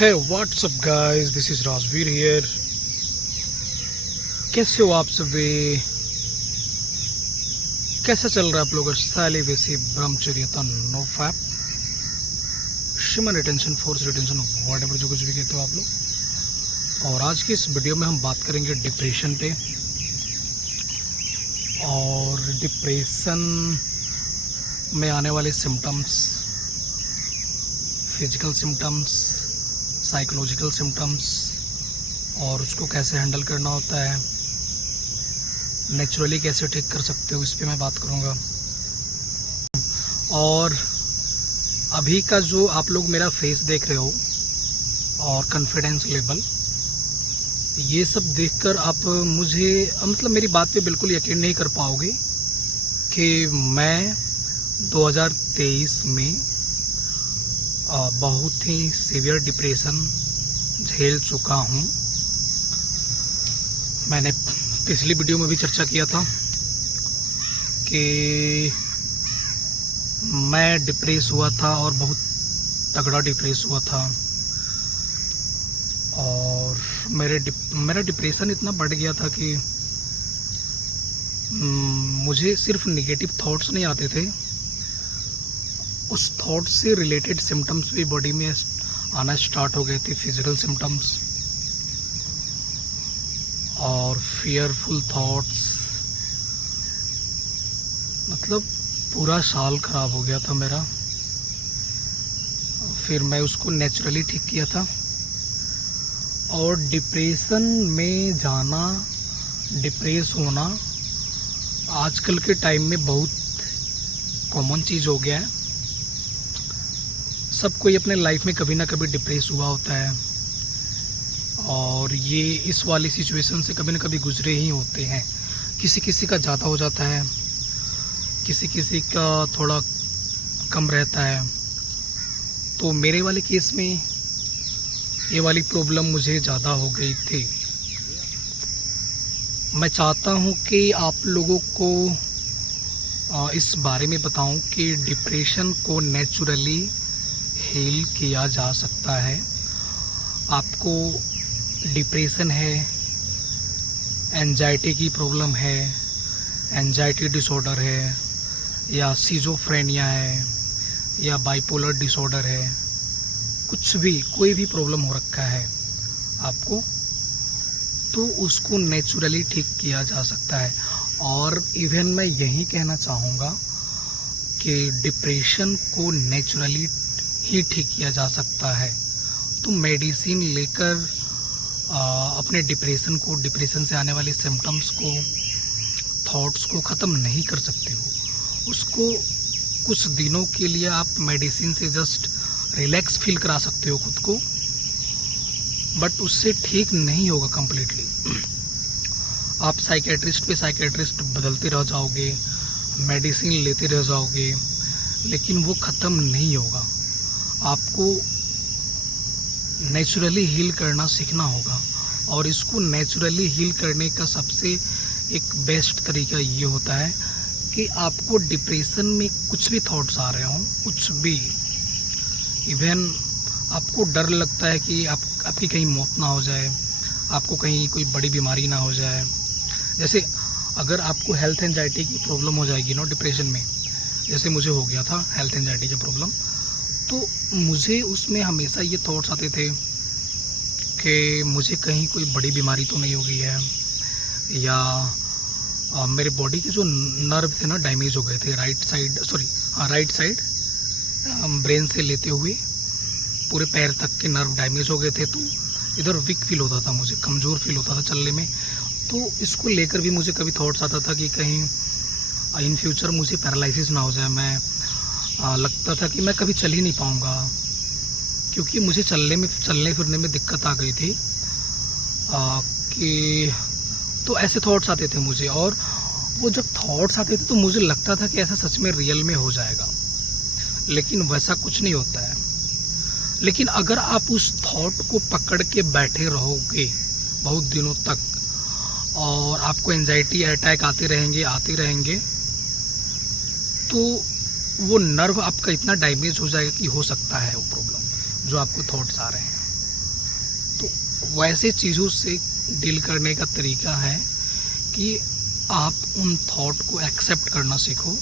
Hey, what's up guys? This is Rajveer here. कैसे हो आप सभी? कैसा चल रहा है आप लोगों का साली वैसी ब्रह्मचर्य no fap semen retention force retention whatever जो कुछ भी कहते हो आप लोग। और आज की इस वीडियो में हम बात करेंगे डिप्रेशन पे। और डिप्रेशन में आने वाले symptoms, physical symptoms, psychological symptoms और उसको कैसे हैंडल करना होता है, नेचुरली कैसे ठीक कर सकते हो, इस पे मैं बात करूँगा। और अभी का जो आप लोग मेरा फेस देख रहे हो और कॉन्फिडेंस लेवल, ये सब देखकर आप मुझे मतलब मेरी बात पे बिल्कुल यकीन नहीं कर पाओगे कि मैं 2023 में बहुत ही सीवियर डिप्रेशन झेल चुका हूँ। मैंने पिछली वीडियो में भी चर्चा किया था कि मैं डिप्रेस हुआ था और बहुत तगड़ा डिप्रेस हुआ था। और मेरा डिप्रेशन इतना बढ़ गया था कि मुझे सिर्फ नेगेटिव थॉट्स नहीं आते थे, उस थॉट से रिलेटेड सिम्टम्स भी बॉडी में आना स्टार्ट हो गए थे। फिजिकल सिम्टम्स और फियरफुल थॉट्स, मतलब पूरा साल ख़राब हो गया था मेरा। फिर मैं उसको नेचुरली ठीक किया था। और डिप्रेशन में जाना, डिप्रेस होना आजकल के टाइम में बहुत कॉमन चीज़ हो गया है। सब कोई अपने लाइफ में कभी ना कभी डिप्रेस हुआ होता है और ये इस वाली सिचुएशन से कभी ना कभी गुजरे ही होते हैं। किसी किसी का ज़्यादा हो जाता है, किसी किसी का थोड़ा कम रहता है। तो मेरे वाले केस में ये वाली प्रॉब्लम मुझे ज़्यादा हो गई थी। मैं चाहता हूँ कि आप लोगों को इस बारे में बताऊँ कि डिप्रेशन को नेचुरली हील किया जा सकता है। आपको डिप्रेशन है, एंजाइटी की प्रॉब्लम है, एंजाइटी डिसऑर्डर है, या सिजोफ्रेनिया है, या बाइपोलर डिसऑर्डर है, कुछ भी कोई भी प्रॉब्लम हो रखा है आपको, तो उसको नेचुरली ठीक किया जा सकता है। और इवन मैं यही कहना चाहूँगा कि डिप्रेशन को नेचुरली ही ठीक किया जा सकता है। तो मेडिसिन लेकर अपने डिप्रेशन को, डिप्रेशन से आने वाले सिम्टम्स को, थॉट्स को ख़त्म नहीं कर सकते हो। उसको कुछ दिनों के लिए आप मेडिसिन से जस्ट रिलैक्स फील करा सकते हो खुद को, बट उससे ठीक नहीं होगा कम्प्लीटली। आप साइकेट्रिस्ट पे साइकेट्रिस्ट बदलते रह जाओगे, मेडिसिन लेते रह जाओगे, लेकिन वो ख़त्म नहीं होगा। आपको नेचुरली हील करना सीखना होगा। और इसको नेचुरली हील करने का सबसे एक बेस्ट तरीका ये होता है कि आपको डिप्रेशन में कुछ भी थॉट्स आ रहे हों, कुछ भी, इवन आपको डर लगता है कि आपकी कहीं मौत ना हो जाए, आपको कहीं कोई बड़ी बीमारी ना हो जाए। जैसे अगर आपको हेल्थ एंजाइटी की प्रॉब्लम हो जाएगी ना डिप्रेशन में, जैसे मुझे हो गया था हेल्थ एंजाइटी की प्रॉब्लम, तो मुझे उसमें हमेशा ये थॉट्स आते थे कि मुझे कहीं कोई बड़ी बीमारी तो नहीं हो गई है, या मेरे बॉडी के जो नर्व थे ना डैमेज हो गए थे, राइट साइड ब्रेन से लेते हुए पूरे पैर तक के नर्व डैमेज हो गए थे। तो इधर वीक फील होता था, मुझे कमज़ोर फील होता था चलने में। तो इसको लेकर भी मुझे कभी थॉट्स आता था कि कहीं इन फ्यूचर मुझे पैरालिसिस ना हो जाए। मैं लगता था कि मैं कभी चल ही नहीं पाऊँगा, क्योंकि मुझे चलने फिरने में दिक्कत आ गई थी कि तो ऐसे थॉट्स आते थे मुझे। और वो जब थॉट्स आते थे तो मुझे लगता था कि ऐसा सच में रियल में हो जाएगा, लेकिन वैसा कुछ नहीं होता है। लेकिन अगर आप उस थॉट को पकड़ के बैठे रहोगे बहुत दिनों तक और आपको एंजाइटी अटैक आते रहेंगे, तो वो नर्व आपका इतना डैमेज हो जाएगा कि हो सकता है वो प्रॉब्लम जो आपको थॉट्स आ रहे हैं तो वैसे चीज़ों से डील करने का तरीका है कि आप उन थॉट को एक्सेप्ट करना सीखो,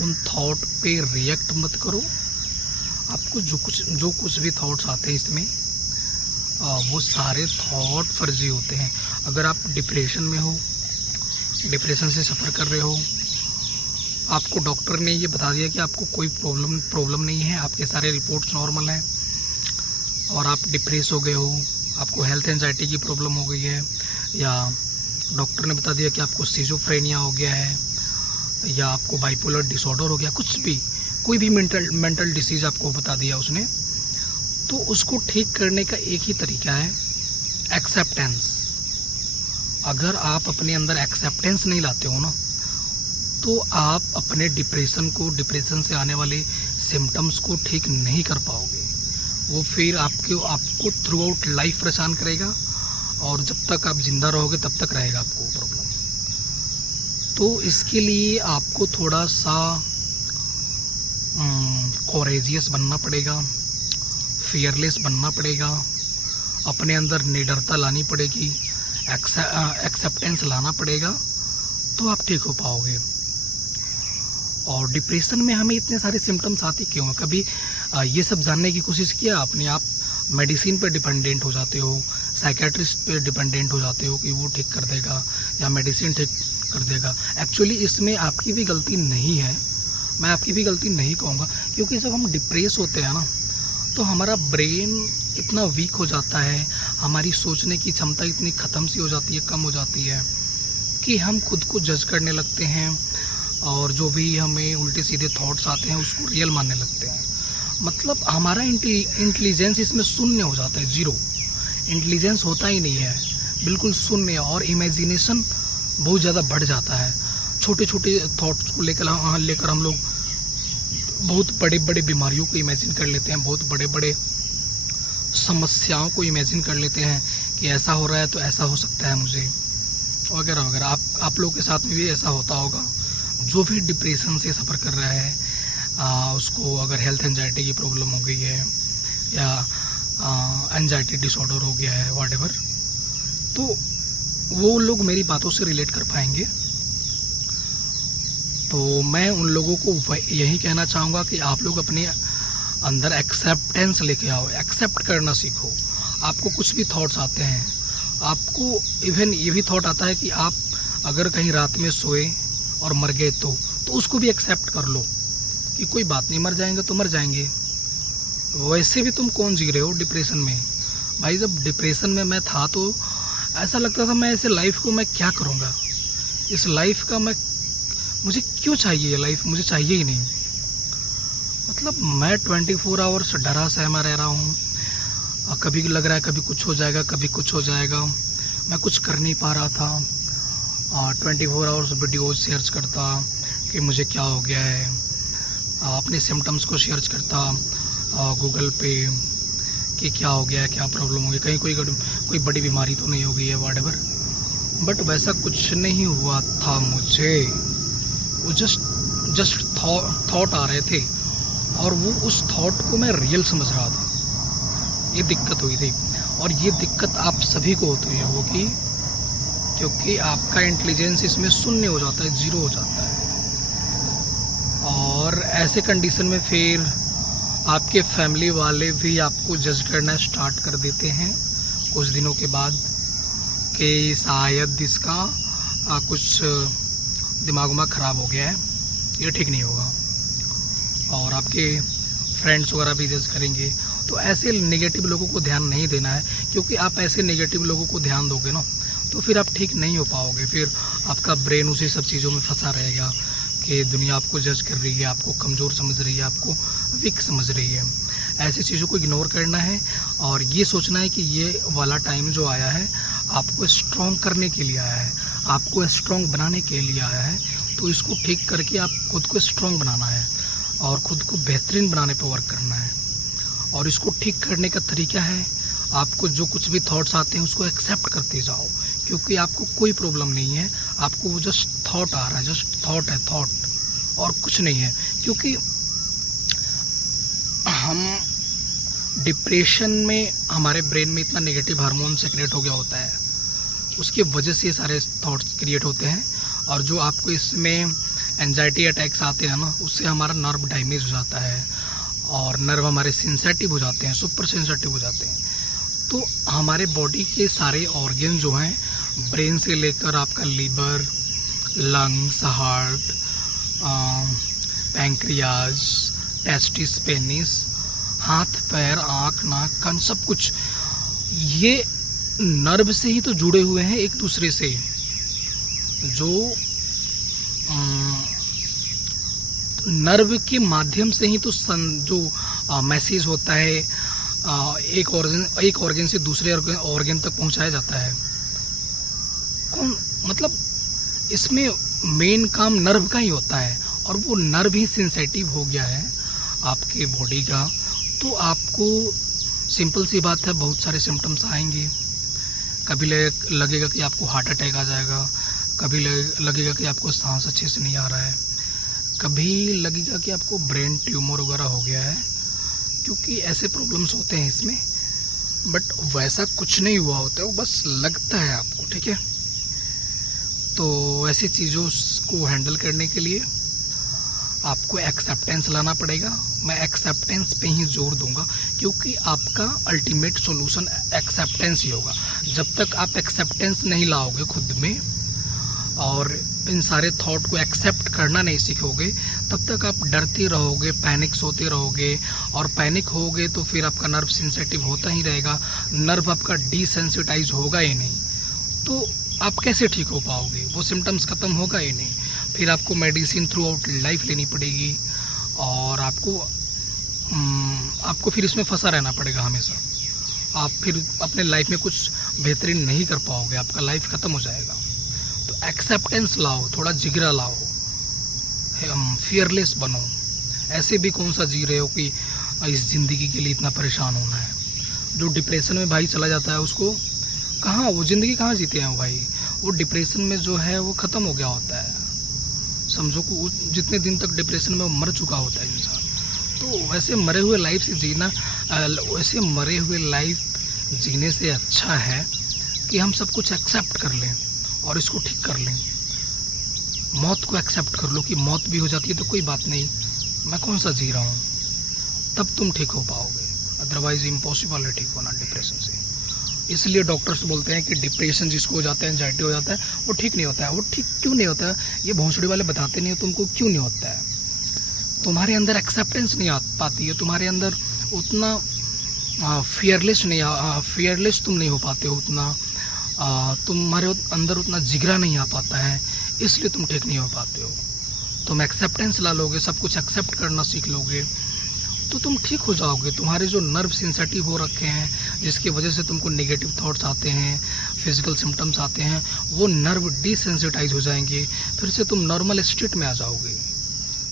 उन थॉट पे रिएक्ट मत करो। आपको जो कुछ भी थॉट्स आते हैं इसमें, वो सारे थॉट फर्जी होते हैं। अगर आप डिप्रेशन में हो, डिप्रेशन से सफ़र कर रहे हो, आपको डॉक्टर ने ये बता दिया कि आपको कोई प्रॉब्लम नहीं है, आपके सारे रिपोर्ट्स नॉर्मल हैं, और आप डिप्रेस हो गए हो, आपको हेल्थ एंजाइटी की प्रॉब्लम हो गई है, या डॉक्टर ने बता दिया कि आपको सिजोफ्रेनिया हो गया है, या आपको बाइपोलर डिसऑर्डर हो गया, कुछ भी, कोई भी मेंटल डिसीज़ आपको बता दिया उसने, तो उसको ठीक करने का एक ही तरीका है, एक्सेप्टेंस। अगर आप अपने अंदर एक्सेप्टेंस नहीं लाते हो ना, तो आप अपने डिप्रेशन से आने वाले सिम्टम्स को ठीक नहीं कर पाओगे। वो फिर आपको थ्रू आउट लाइफ परेशान करेगा, और जब तक आप ज़िंदा रहोगे तब तक रहेगा आपको प्रॉब्लम। तो इसके लिए आपको थोड़ा सा कोरेजियस बनना पड़ेगा, फियरलेस बनना पड़ेगा, अपने अंदर निडरता लानी पड़ेगी, एक्सेप्टेंस लाना पड़ेगा, तो आप ठीक हो पाओगे। और डिप्रेशन में हमें इतने सारे सिम्टम्स आते क्यों हैं? कभी ये सब जानने की कोशिश किया आपने? आप मेडिसिन पे डिपेंडेंट हो जाते हो, साइकेट्रिस्ट पे डिपेंडेंट हो जाते हो कि वो ठीक कर देगा या मेडिसिन ठीक कर देगा। एक्चुअली इसमें आपकी भी गलती नहीं है, मैं आपकी भी गलती नहीं कहूँगा, क्योंकि जब हम डिप्रेस होते हैं ना, तो हमारा ब्रेन इतना वीक हो जाता है, हमारी सोचने की क्षमता इतनी ख़त्म सी हो जाती है, कम हो जाती है, कि हम खुद को जज करने लगते हैं, और जो भी हमें उल्टे सीधे थॉट्स आते हैं उसको रियल मानने लगते हैं। मतलब हमारा इंटेलिजेंस इसमें शून्य हो जाता है, ज़ीरो। इंटेलिजेंस होता ही नहीं है, बिल्कुल शून्य। और इमेजिनेशन बहुत ज़्यादा बढ़ जाता है। छोटे छोटे थॉट्स को लेकर हम लोग बहुत बड़े बड़े बीमारियों को इमेजिन कर लेते हैं, बहुत बड़े बड़े समस्याओं को इमेजिन कर लेते हैं कि ऐसा हो रहा है तो ऐसा हो सकता है मुझे, वगैरह वगैरह। आप लोगों के साथ में भी ऐसा होता होगा। जो भी डिप्रेशन से सफ़र कर रहा है, उसको अगर हेल्थ एंजाइटी की प्रॉब्लम हो गई है, या एंजाइटी डिसऑर्डर हो गया है, व्हाटएवर, तो वो लोग मेरी बातों से रिलेट कर पाएंगे। तो मैं उन लोगों को यही कहना चाहूँगा कि आप लोग अपने अंदर एक्सेप्टेंस लेके आओ, एक्सेप्ट करना सीखो। आपको कुछ भी थॉट्स आते हैं, आपको इवन ये भी थॉट आता है कि आप अगर कहीं रात में सोए और मर गए तो उसको भी एक्सेप्ट कर लो कि कोई बात नहीं, मर जाएंगे तो मर जाएंगे। वैसे भी तुम कौन जी रहे हो डिप्रेशन में? भाई जब डिप्रेशन में मैं था तो ऐसा लगता था मैं ऐसे लाइफ को मैं क्या करूँगा, इस लाइफ का मुझे क्यों चाहिए, ये लाइफ मुझे चाहिए ही नहीं। मतलब मैं 24 आवर्स डरा सहमा रह रहा हूँ, कभी लग रहा है कभी कुछ हो जाएगा, कभी कुछ हो जाएगा। मैं कुछ कर नहीं पा रहा था, 24 आवर्स वीडियोज़ शेयर करता कि मुझे क्या हो गया है, अपने सिम्टम्स को शेयर करता गूगल पे कि क्या हो गया है, क्या प्रॉब्लम हो गई, कहीं कोई बड़ी बीमारी तो नहीं हो गई है, व्हाटएवर। बट वैसा कुछ नहीं हुआ था मुझे। वो जस्ट थॉट आ रहे थे, और वो उस थॉट को मैं रियल समझ रहा था। ये दिक्कत हुई थी, और ये दिक्कत आप सभी को होती होगी, क्योंकि आपका इंटेलिजेंस इसमें शून्य हो जाता है, ज़ीरो हो जाता है। और ऐसे कंडीशन में फिर आपके फैमिली वाले भी आपको जज करना स्टार्ट कर देते हैं कुछ दिनों के बाद, कि शायद इसका कुछ दिमाग ख़राब हो गया है, ये ठीक नहीं होगा। और आपके फ्रेंड्स वगैरह भी जज करेंगे। तो ऐसे नेगेटिव लोगों को ध्यान नहीं देना है, क्योंकि आप ऐसे नेगेटिव लोगों को ध्यान दोगे ना, तो फिर आप ठीक नहीं हो पाओगे। फिर आपका ब्रेन उसी सब चीज़ों में फंसा रहेगा कि दुनिया आपको जज कर रही है, आपको कमज़ोर समझ रही है, आपको वीक समझ रही है। ऐसी चीज़ों को इग्नोर करना है, और ये सोचना है कि ये वाला टाइम जो आया है आपको स्ट्रॉन्ग करने के लिए आया है, आपको स्ट्रॉन्ग बनाने के लिए आया है। तो इसको ठीक करके आप खुद को स्ट्रॉन्ग बनाना है, और ख़ुद को बेहतरीन बनाने पर वर्क करना है। और इसको ठीक करने का तरीका है, आपको जो कुछ भी थॉट्स आते हैं उसको एक्सेप्ट करते जाओ, क्योंकि आपको कोई प्रॉब्लम नहीं है। आपको वो जस्ट थॉट आ रहा है, जस्ट थॉट है, थॉट, और कुछ नहीं है। क्योंकि डिप्रेशन में हमारे ब्रेन में इतना नेगेटिव हार्मोन सेक्रेट हो गया होता है, उसकी वजह से ये सारे थॉट्स क्रिएट होते हैं। और जो आपको इसमें एंजाइटी अटैक्स आते हैं ना, उससे हमारा नर्व डैमेज हो जाता है और नर्व हमारे सेंसिटिव हो जाते हैं, सुपर सेंसिटिव हो जाते हैं। तो हमारे बॉडी के सारे ऑर्गन जो हैं, ब्रेन से लेकर आपका liver, lungs, heart, pancreas, testis, penis, हाथ, पैर, आँख, नाक, कान, सब कुछ ये नर्व से ही तो जुड़े हुए हैं एक दूसरे से। जो नर्व के माध्यम से ही तो जो मैसेज होता है एक ऑर्गन से दूसरे ऑर्गन तक पहुंचाया जाता है। मतलब इसमें मेन काम नर्व का ही होता है, और वो नर्व ही सेंसिटिव हो गया है आपके बॉडी का, तो आपको सिंपल सी बात है, बहुत सारे सिम्टम्स आएंगे। कभी लगेगा कि आपको हार्ट अटैक आ जाएगा, कभी लगेगा कि आपको सांस अच्छे से नहीं आ रहा है, कभी लगेगा कि आपको ब्रेन ट्यूमर वगैरह हो गया है, क्योंकि ऐसे प्रॉब्लम्स होते हैं इसमें। बट वैसा कुछ नहीं हुआ होता है, वो बस लगता है आपको, ठीक है। तो ऐसी चीज़ों को हैंडल करने के लिए आपको एक्सेप्टेंस लाना पड़ेगा। मैं एक्सेप्टेंस पे ही जोर दूंगा, क्योंकि आपका अल्टीमेट सॉल्यूशन एक्सेप्टेंस ही होगा। जब तक आप एक्सेप्टेंस नहीं लाओगे खुद में और इन सारे थॉट को एक्सेप्ट करना नहीं सीखोगे, तब तक आप डरते रहोगे, पैनिक्स होते रहोगे, और पैनिक होगे तो फिर आपका नर्व सेंसिटिव होता ही रहेगा, नर्व आपका डिसेंसिटाइज होगा ही नहीं, तो आप कैसे ठीक हो पाओगे? वो सिम्टम्स ख़त्म होगा ही नहीं। फिर आपको मेडिसिन थ्रू आउट लाइफ लेनी पड़ेगी, और आपको फिर इसमें फंसा रहना पड़ेगा हमेशा। आप फिर अपने लाइफ में कुछ बेहतरीन नहीं कर पाओगे, आपका लाइफ ख़त्म हो जाएगा। तो एक्सेप्टेंस लाओ, थोड़ा जिगरा लाओ, फियरलेस बनो। ऐसे भी कौन सा जी रहे हो कि इस ज़िंदगी के लिए इतना परेशान होना है। जो डिप्रेशन में भाई चला जाता है, उसको कहाँ वो ज़िंदगी कहाँ जीते हैं वो भाई। वो डिप्रेशन में जो है वो ख़त्म हो गया होता है। समझो को जितने दिन तक डिप्रेशन में मर चुका होता है इंसान, तो वैसे मरे हुए लाइफ से जीना, वैसे मरे हुए लाइफ जीने से अच्छा है कि हम सब कुछ एक्सेप्ट कर लें और इसको ठीक कर लें। मौत को एक्सेप्ट कर लो कि मौत भी हो जाती है तो कोई बात नहीं, मैं कौन सा जी रहा हूँ, तब तुम ठीक हो पाओगे। अदरवाइज इम्पॉसिबल है ठीक होना डिप्रेशन से। इसलिए डॉक्टर्स बोलते हैं कि डिप्रेशन जिसको हो जाता है, एंजाइटी हो जाता है, वो ठीक नहीं होता है। वो ठीक क्यों नहीं होता है? ये भोंसड़ी वाले बताते नहीं हो तुमको क्यों नहीं होता है। तुम्हारे अंदर एक्सेप्टेंस नहीं आ पाती है, तुम्हारे अंदर उतना फियरलेस तुम नहीं हो पाते हो, उतना तुम्हारे अंदर उतना जिगरा नहीं आ पाता है, इसलिए तुम ठीक नहीं हो पाते हो। तुम एक्सेप्टेंस ला लोगे, सब कुछ एक्सेप्ट करना सीख लोगे, तो तुम ठीक हो जाओगे। तुम्हारे जो नर्व सेंसिटिव हो रखे हैं, जिसकी वजह से तुमको नेगेटिव थॉट्स आते हैं, फिजिकल सिम्टम्स आते हैं, वो नर्व डिसेंसिटाइज हो जाएंगे, फिर से तुम नॉर्मल स्टेट में आ जाओगे।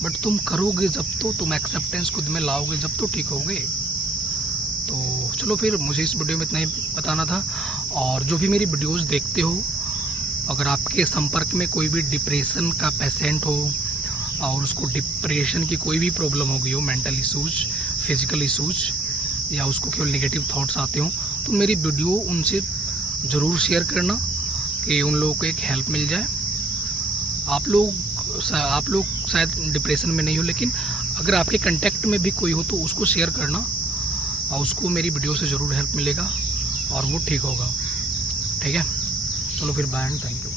बट तुम करोगे जब तो, तुम एक्सेप्टेंस खुद में लाओगे जब तो ठीक होगे। तो चलो फिर, मुझे इस वीडियो में इतना ही बताना था। और जो भी मेरी वीडियोस देखते हो, अगर आपके संपर्क में कोई भी डिप्रेशन का पेशेंट हो और उसको डिप्रेशन की कोई भी प्रॉब्लम हो गई हो, मेंटल इशूज़, फिजिकल इशूज़, या उसको केवल नेगेटिव थॉट्स आते हो, तो मेरी वीडियो उनसे ज़रूर शेयर करना कि उन लोगों को एक हेल्प मिल जाए। आप लोग शायद डिप्रेशन में नहीं हो, लेकिन अगर आपके कांटेक्ट में भी कोई हो तो उसको शेयर करना, और उसको मेरी वीडियो से ज़रूर हेल्प मिलेगा और वो ठीक होगा। ठीक है, चलो फिर बाय एंड थैंक यू।